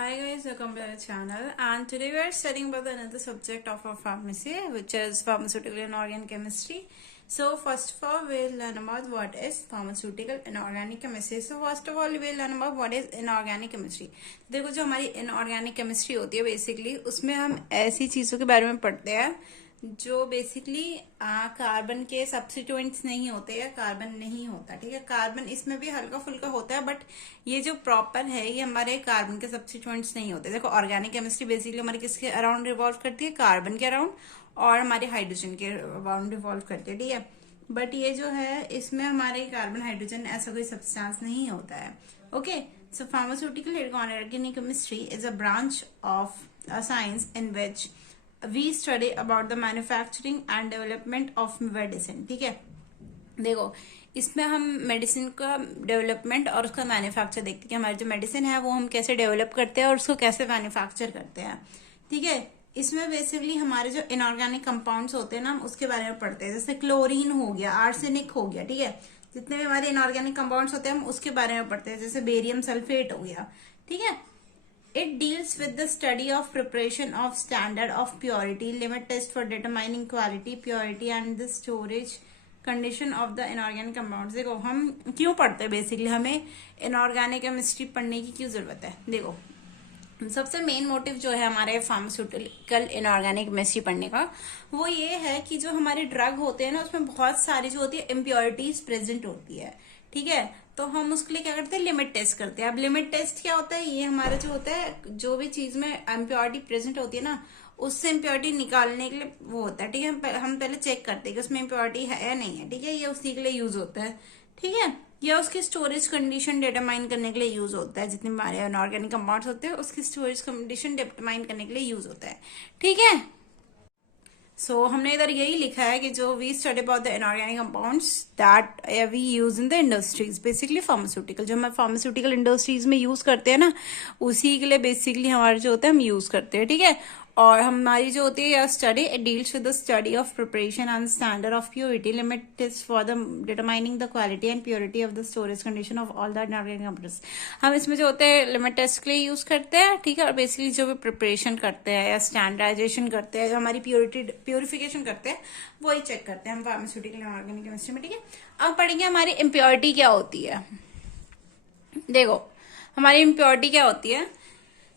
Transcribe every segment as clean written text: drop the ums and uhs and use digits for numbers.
Hi guys, welcome to our channel, and today we are studying about another subject of our pharmacy, which is pharmaceutical and organic chemistry. So first of all, we'll learn about what is pharmaceutical and organic chemistry. So first of all, we'll learn about what is inorganic chemistry. देखो, जो हमारी inorganic chemistry होती है basically उसमें हम ऐसी चीजों के बारे में पढ़ते हैं जो बेसिकली कार्बन के सब्स्टिट्यूएंट्स नहीं होते या कार्बन नहीं होता। ठीक है, कार्बन इसमें भी हल्का फुल्का होता है, बट ये जो प्रॉपर है ये हमारे कार्बन के सब्स्टिट्यूएंट्स नहीं होते। देखो, ऑर्गेनिक केमिस्ट्री बेसिकली हमारी किसके अराउंड रिवॉल्व करती है? कार्बन के अराउंड, और हमारे हाइड्रोजन के अराउंड रिवॉल्व करती है। ठीक है, बट ये जो है इसमें हमारे कार्बन हाइड्रोजन ऐसा कोई सब्सटेंस नहीं होता है। Okay, so pharmaceutical organic chemistry is a branch of science in which we study about the manufacturing and development of medicine. ठीक है, देखो इसमें हम मेडिसिन का डेवलपमेंट और उसका मैन्युफैक्चर देखते हैं कि हमारी जो मेडिसिन है वो हम कैसे डेवलप करते हैं और उसको कैसे मैन्युफैक्चर करते हैं। ठीक है, इसमें बेसिकली हमारे जो इनऑर्गेनिक कंपाउंड्स होते हैं ना, हम उसके बारे में पढ़ते हैं। जैसे क्लोरीन हो गया, आर्सेनिक हो गया। ठीक है, जितने भी हमारे इनऑर्गेनिक कंपाउंड्स होते हैं हम उसके बारे में पढ़ते हैं। जैसे बेरियम सल्फेट हो गया। ठीक है, it deals with the study of preparation of standard of purity, limit test for determining quality, purity and the storage condition of the inorganic compounds। देखो हम क्यों पढ़ते हैं, बेसिकली हमें इनऑर्गेनिक केमिस्ट्री पढ़ने की क्यों जरूरत है? देखो, सबसे मेन मोटिव जो है हमारे फार्मास्यूटिकल इनऑर्गेनिक केमिस्ट्री पढ़ने का, वो ये है कि जो हमारे ड्रग होते हैं ना उसमें बहुत सारी जो होती है इम्प्योरिटीज प्रेजेंट होती है। ठीक है, तो हम उसके लिए क्या करते हैं? लिमिट टेस्ट करते हैं। अब लिमिट टेस्ट क्या होता है? ये हमारा जो होता है, जो भी चीज में इम्प्योरिटी प्रेजेंट होती है ना, उससे इम्प्योरिटी निकालने के लिए वो होता है। ठीक है, हम पहले चेक करते हैं कि उसमें इम्प्योरिटी है या नहीं है। ठीक है, ये उसी के लिए यूज होता है। ठीक है, या उसकी स्टोरेज कंडीशन डिटरमाइन करने के लिए यूज होता है। जितने हमारे अनऑर्गेनिक कंपाउंड्स होते हैं उसकी स्टोरेज कंडीशन डिटरमाइन करने के लिए यूज होता है। ठीक है, सो हमने इधर यही लिखा है कि जो we study about the inorganic compounds that we use in the industries, basically pharmaceutical, जो हम फार्मास्यूटिकल इंडस्ट्रीज में यूज करते हैं ना, उसी के लिए बेसिकली हमारा जो होता है हम यूज करते हैं। ठीक है, और हमारी जो होती है study, it deals with the study of preparation and standard of purity, limit is for the determining the quality and purity of the storage condition of all the inorganic compounds. हम इसमें जो होते हैं लिमिट टेस्ट के लिए use करते हैं। ठीक है, और बेसिकली जो भी प्रिपरेशन करते हैं या स्टैंडर्डाइजेशन करते हैं, हमारी प्योरिफिकेशन करते हैं, वही चेक करते हैं हम फार्मास्यूटिकल ऑर्गेनिक केमिस्ट्री में। ठीक है, अब पढ़ेंगे हमारी इम्प्योरिटी क्या होती है। देखो, हमारी इम्प्योरिटी क्या होती है?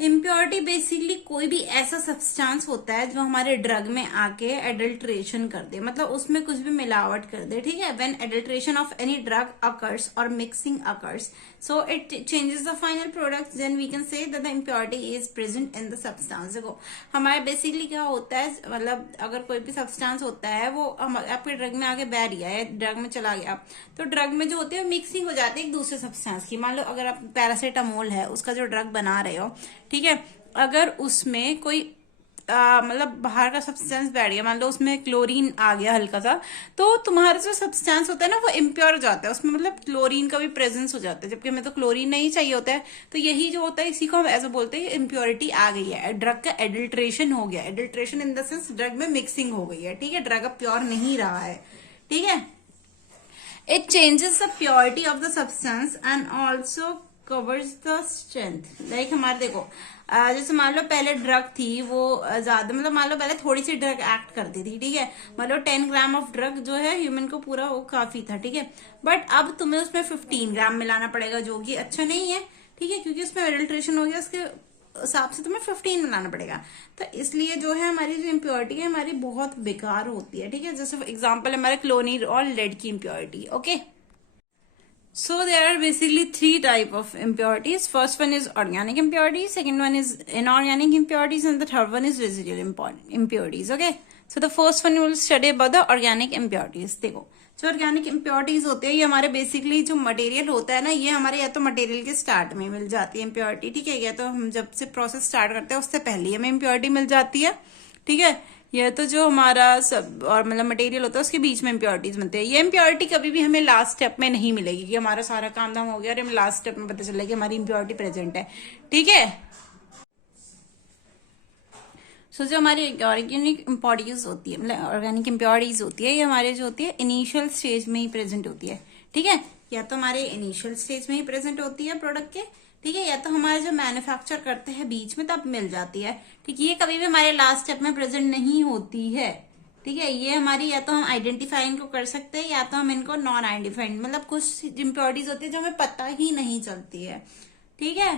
इम्प्योरिटी बेसिकली कोई भी ऐसा सब्सटेंस होता है जो हमारे ड्रग में आके एडल्ट्रेशन कर दे, मतलब उसमें कुछ भी मिलावट कर दे। ठीक है, when adulteration of any drug occurs or mixing occurs, so it changes the final product, then we can say that the impurity is present in the substance. देखो, हमारे बेसिकली क्या होता है, मतलब अगर कोई भी सब्सटेंस होता है वो आपके ड्रग में आके बैठ गया है, ड्रग में चला गया, तो ड्रग में जो होती है मिक्सिंग हो जाती है एक दूसरे सब्सटेंस की। मान लो अगर आप पैरासीटामोल है उसका जो ड्रग बना रहे हो, ठीक है, अगर उसमें कोई मतलब बाहर का सब्सटेंस बैठ गया, मान लो उसमें क्लोरीन आ गया हल्का सा, तो तुम्हारा जो सब्सटेंस होता है ना वो इम्प्योर हो जाता है, उसमें मतलब क्लोरीन का भी प्रेजेंस हो जाता है, जबकि हमें तो क्लोरीन नहीं चाहिए होता है। तो यही जो होता है इसी को हम ऐसा बोलते हैं, इम्प्योरिटी आ गई है, ड्रग का एडल्ट्रेशन हो गया। Adulteration in the sense drug में मिक्सिंग हो गई है। ठीक है, ड्रग अब प्योर नहीं रहा है। ठीक है, it changes the purity of the substance and also covers the strength. Like हमारे देखो, जैसे मान लो पहले ड्रग थी वो ज्यादा, मतलब मान लो पहले थोड़ी सी ड्रग एक्ट करती थी। ठीक है, मान लो 10 ग्राम ऑफ ड्रग जो है ह्यूमन को पूरा वो काफी था। ठीक है, बट अब तुम्हें उसमें 15 ग्राम मिलाना पड़ेगा, जो कि अच्छा नहीं है। ठीक है, क्योंकि उसमें एडल्ट्रेशन हो गया, उसके हिसाब से तुम्हें 15 मिलाना पड़ेगा। तो इसलिए जो है हमारी जो इम्प्योरिटी है हमारी बहुत बेकार होती है। ठीक है, जैसे एग्जाम्पल हमारे क्लोरीन और लेड की impurity. Okay, so there are basically three type of impurities. First one is organic impurities, second one is inorganic impurities, and the third one is residual impurities. Okay, so the first one we will study about the organic impurities. देखो, जो organic impurities होते हैं ये हमारे basically जो material होता है ना, ये हमारे या तो मटेरियल के स्टार्ट में मिल जाती है इम्प्योरिटी। ठीक है, या तो हम जब से प्रोसेस स्टार्ट करते हैं उससे पहले हमें इम्प्योरिटी मिल जाती है। ठीक है, यह तो जो हमारा सब और मतलब मटेरियल होता है उसके बीच में इम्प्योरिटीज बनते हैं। ये इम्प्योरिटी कभी भी हमें लास्ट स्टेप में नहीं मिलेगी कि हमारा सारा काम धाम हो गया और हमें लास्ट स्टेप में पता चला कि हमारी इम्प्योरिटी प्रेजेंट है। ठीक है, सो जो हमारी ऑर्गेनिक इम्प्योरिटीज होती है, मतलब ऑर्गेनिक इम्प्योरिटीज होती है, ये हमारे जो होती है इनिशियल स्टेज में ही प्रेजेंट होती है। ठीक है, या तो हमारे इनिशियल स्टेज में ही प्रेजेंट होती है प्रोडक्ट के। ठीक है, या तो हमारे जो मैन्युफैक्चर करते हैं बीच में तब मिल जाती है। ठीक है, ये कभी भी हमारे लास्ट स्टेप में प्रेजेंट नहीं होती है। ठीक है, ये हमारी या तो हम आइडेंटिफाई इनको कर सकते हैं या तो हम इनको नॉन आइडेंटिफाइड, मतलब कुछ इम्प्योरिटीज होती है जो हमें पता ही नहीं चलती है। ठीक है,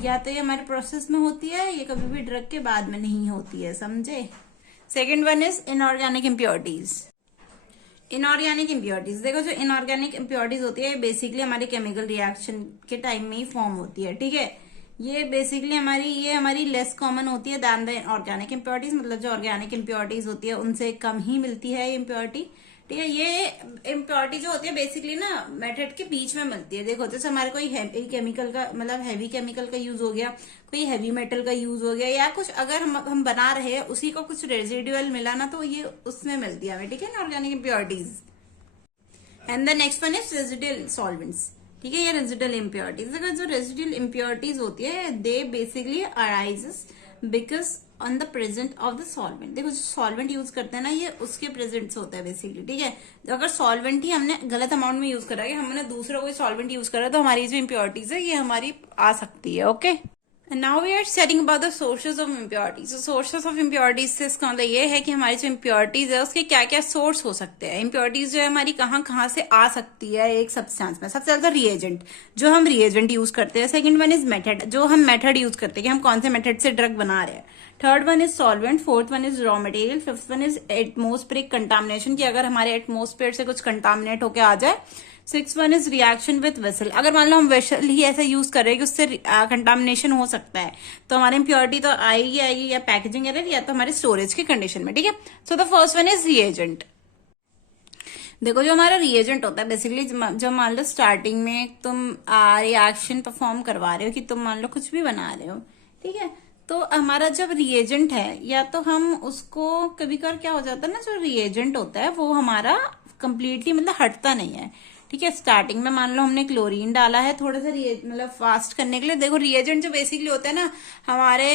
या तो ये हमारे प्रोसेस में होती है, ये कभी भी ड्रग के बाद में नहीं होती है, समझे। Second one is inorganic impurities. Inorganic impurities, देखो जो इनऑर्गेनिक इम्प्योरिटीज होती है बेसिकली हमारे केमिकल रिएक्शन के टाइम में ही फॉर्म होती है। ठीक है, ये बेसिकली हमारी लेस कॉमन होती है दैन द ऑर्गेनिक इम्प्योरिटीज, मतलब जो ऑर्गेनिक इम्प्योरिटीज होती है उनसे कम ही मिलती है इम्प्योरिटी। ठीक है, ये इम्प्योरिटी जो होती है बेसिकली ना मेथड के बीच में मिलती है। देखो जैसे हमारे कोई हैवी केमिकल का, मतलब हैवी केमिकल का यूज हो गया, कोई हैवी मेटल का यूज हो गया, या कुछ अगर हम बना रहे हैं उसी को कुछ रेजिडुअल मिला ना, तो ये उसमें मिलती है हमें। ठीक है ना, organic impurities. And the next one is residual solvents. ठीक है, ये रेजिडुअल इम्प्योरिटीज, अगर जो रेजिडुअल इम्प्योरिटीज होती है they basically arises because on the present of the solvent. देखो जो सॉल्वेंट यूज करते हैं ना ये उसके प्रेजेंट से होता है बेसिकली। ठीक है, तो अगर सॉल्वेंट ही हमने गलत अमाउंट में यूज करा है, हमने दूसरा कोई सॉल्वेंट यूज करा, तो हमारी जो इम्प्योरिटीज है ये हमारी आ सकती है। Okay, now we are studying about the sources of impurities. Sources of impurities से इसका मतलब ये है कि हमारी जो इम्प्योरिटीज है उसके क्या क्या सोर्स हो सकते हैं। इम्प्योरिटीज जो है हमारी कहाँ कहाँ से आ सकती है एक सब्सटेंस में। सबसे ज्यादा रिएजेंट, जो हम रिएजेंट यूज करते हैं। सेकंड वन इज मेथड, जो हम मेथड यूज करते हैं कि हम कौन से मेथड से ड्रग बना रहे हैं। Third one is solvent, fourth one is raw material, fifth one is atmospheric contamination, कि अगर हमारे एटमोस्फेयर से कुछ कंटामिनेट होकर आ जाए। Six one is reaction with vessel, अगर मान लो हम वेसल ही ऐसा यूज कर रहे हैं कि उससे कंटामिनेशन हो सकता है, तो हमारी इम्प्योरिटी तो आएगी या पैकेजिंग एरर या तो हमारे स्टोरेज की कंडीशन में। ठीक है, so the first one is reagent. देखो जो हमारा रिएजेंट होता है बेसिकली, जब मान लो स्टार्टिंग में तुम रिएक्शन परफॉर्म करवा रहे हो कि तुम मान लो कुछ भी बना रहे हो। ठीक है, तो हमारा जब रिएजेंट है या तो हम उसको कभी कभार क्या हो जाता है ना, जो रिएजेंट होता है वो हमारा कंप्लीटली मतलब हटता नहीं है। ठीक है, स्टार्टिंग में मान लो हमने क्लोरीन डाला है थोड़ा सा मतलब फास्ट करने के लिए। देखो रिएजेंट जो बेसिकली होता है ना हमारे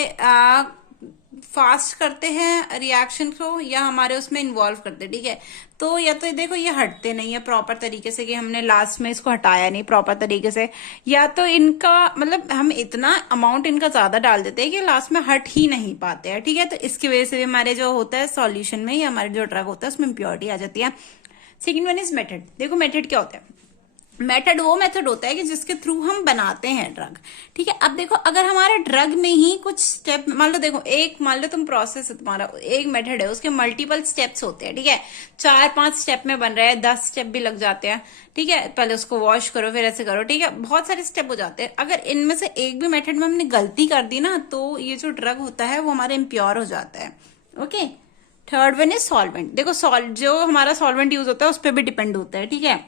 फास्ट करते हैं रिएक्शन को या हमारे उसमें इन्वॉल्व करते हैं। ठीक है, तो या तो देखो ये हटते नहीं है प्रॉपर तरीके से, कि हमने लास्ट में इसको हटाया नहीं प्रॉपर तरीके से, या तो इनका मतलब हम इतना अमाउंट इनका ज्यादा डाल देते हैं कि लास्ट में हट ही नहीं पाते हैं। ठीक है, तो इसकी वजह से भी हमारे जो होता है सॉल्यूशन में या हमारे जो ड्रग होता है उसमें इम्प्योरिटी आ जाती है। Second one is method. देखो मेथड क्या होता है, मेथड वो मेथड होता है कि जिसके थ्रू हम बनाते हैं ड्रग। ठीक है, अब देखो अगर हमारे ड्रग में ही कुछ स्टेप, मान लो देखो मान लो तुम प्रोसेस है तुम्हारा, एक मेथड है उसके मल्टीपल स्टेप्स होते हैं। ठीक है, 4-5 स्टेप में बन रहा है, 10 स्टेप भी लग जाते हैं। ठीक है, पहले उसको वॉश करो फिर ऐसे करो। ठीक है, बहुत सारे स्टेप हो जाते हैं। अगर इनमें से एक भी मेथड में हमने गलती कर दी ना तो ये जो ड्रग होता है वो हमारा इम्प्योर हो जाता है। Okay, third one is solvent. देखो जो हमारा सॉल्वेंट यूज होता है उस पर भी डिपेंड होता है। ठीक है,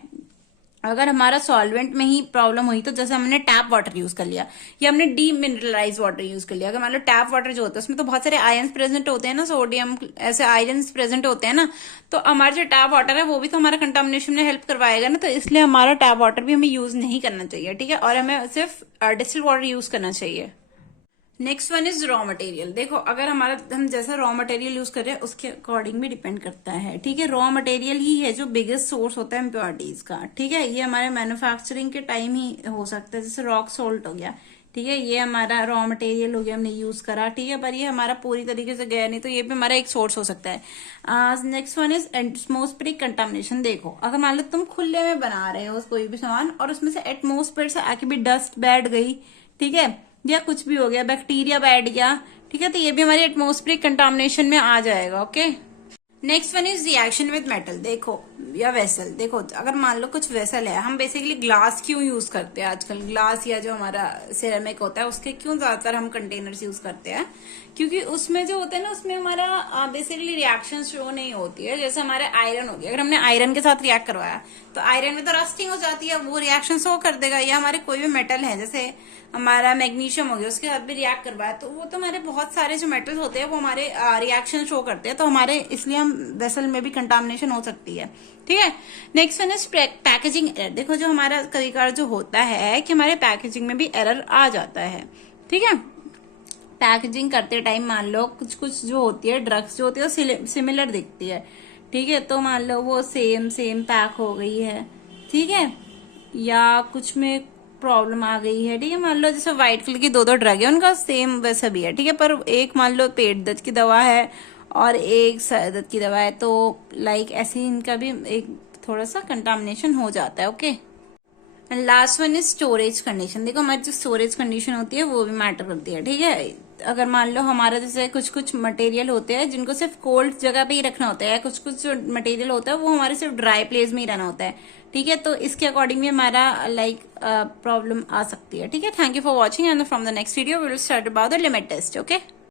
अगर हमारा सॉल्वेंट में ही प्रॉब्लम हुई तो जैसे हमने टैप वाटर यूज कर लिया या हमने डीमिनरलाइज वाटर यूज कर लिया। अगर मान लो टैप वाटर जो होता है उसमें तो बहुत सारे आयंस प्रेजेंट होते हैं ना, सोडियम ऐसे आयंस प्रेजेंट होते हैं ना, तो हमारा जो टैप वाटर है वो भी तो हमारा कंटामिनेशन में हेल्प करवाएगा ना, तो इसलिए हमारा टैप वाटर भी हमें यूज नहीं करना चाहिए। ठीक है, और हमें सिर्फ डिस्टिल्ड वाटर यूज करना चाहिए। Next one is raw material. देखो अगर हम जैसा रॉ मटेरियल यूज कर रहे हैं उसके अकॉर्डिंग भी डिपेंड करता है। ठीक है, रॉ मटेरियल ही है जो बिगेस्ट सोर्स होता है इम्प्योरिटीज का। ठीक है, ये हमारे मैन्युफैक्चरिंग के टाइम ही हो सकता है, जैसे रॉक सोल्ट हो गया। ठीक है, ये हमारा रॉ मटेरियल हो गया, हमने यूज करा। ठीक है, पर ये हमारा पूरी तरीके से गया नहीं, तो ये भी हमारा एक सोर्स हो सकता है। Next one is atmospheric contamination. देखो अगर मान लो तुम खुले में बना रहे हो कोई भी सामान और उसमें से एटमोस्फेयर से आके भी डस्ट बैठ गई, ठीक है, या कुछ भी हो गया, बैक्टीरिया बैठ गया। ठीक है, तो ये भी हमारी एटमोस्फेरिक कंटामिनेशन में आ जाएगा। Okay, next one is reaction with metal. देखो या वेसल। देखो अगर मान लो कुछ वेसल है, हम बेसिकली ग्लास क्यों यूज करते हैं आजकल, ग्लास या जो हमारा सिरेमिक होता है उसके क्यों ज्यादातर हम कंटेनर्स यूज करते हैं, क्योंकि उसमें जो होता है ना उसमें हमारा बेसिकली रिएक्शन शो नहीं होती है। जैसे हमारे आयरन हो गया, अगर हमने आयरन के साथ रिएक्ट करवाया तो आयरन में तो रस्टिंग हो जाती है, वो रिएक्शन शो कर देगा। या हमारे कोई भी मेटल है जैसे हमारा मैग्नीशियम हो गया, उसके साथ भी रिएक्ट करवाया तो वो तो हमारे बहुत सारे जो मेटल्स होते हैं वो हमारे रिएक्शन शो करते हैं, तो हमारे इसलिए हम वेसल में भी कंटामिनेशन हो सकती है। ठीक है, next one is packaging error. देखो जो हमारा कभी कभार जो होता है कि हमारे पैकेजिंग में भी एरर आ जाता है। ठीक है, पैकेजिंग करते टाइम मान लो कुछ कुछ जो होती है ड्रग्स जो होती है वो सिमिलर दिखती है। ठीक है, तो मान लो वो सेम पैक हो गई है। ठीक है, या कुछ में प्रॉब्लम आ गई है, ठीक है। मान लो जैसे व्हाइट कलर की दो दो ड्रग है, उनका सेम वैसा भी है, ठीक है। पर एक मान लो पेट दर्द की दवा है और एक सर दर्द की दवा है, तो लाइक ऐसे ही इनका भी एक थोड़ा सा कंटामिनेशन हो जाता है, okay. And last one is storage condition. देखो हमारी जो स्टोरेज कंडीशन होती है वो भी मैटर करती है, ठीक है। अगर मान लो हमारा जैसे कुछ कुछ मटेरियल होते हैं जिनको सिर्फ कोल्ड जगह पे ही रखना होता है, कुछ कुछ जो मटेरियल होता है वो हमारे सिर्फ ड्राई प्लेस में ही रहना होता है, ठीक है। तो इसके अकॉर्डिंग भी हमारा लाइक प्रॉब्लम आ सकती है, ठीक है। Thank you for watching and from the next video we will start about the limit test, okay.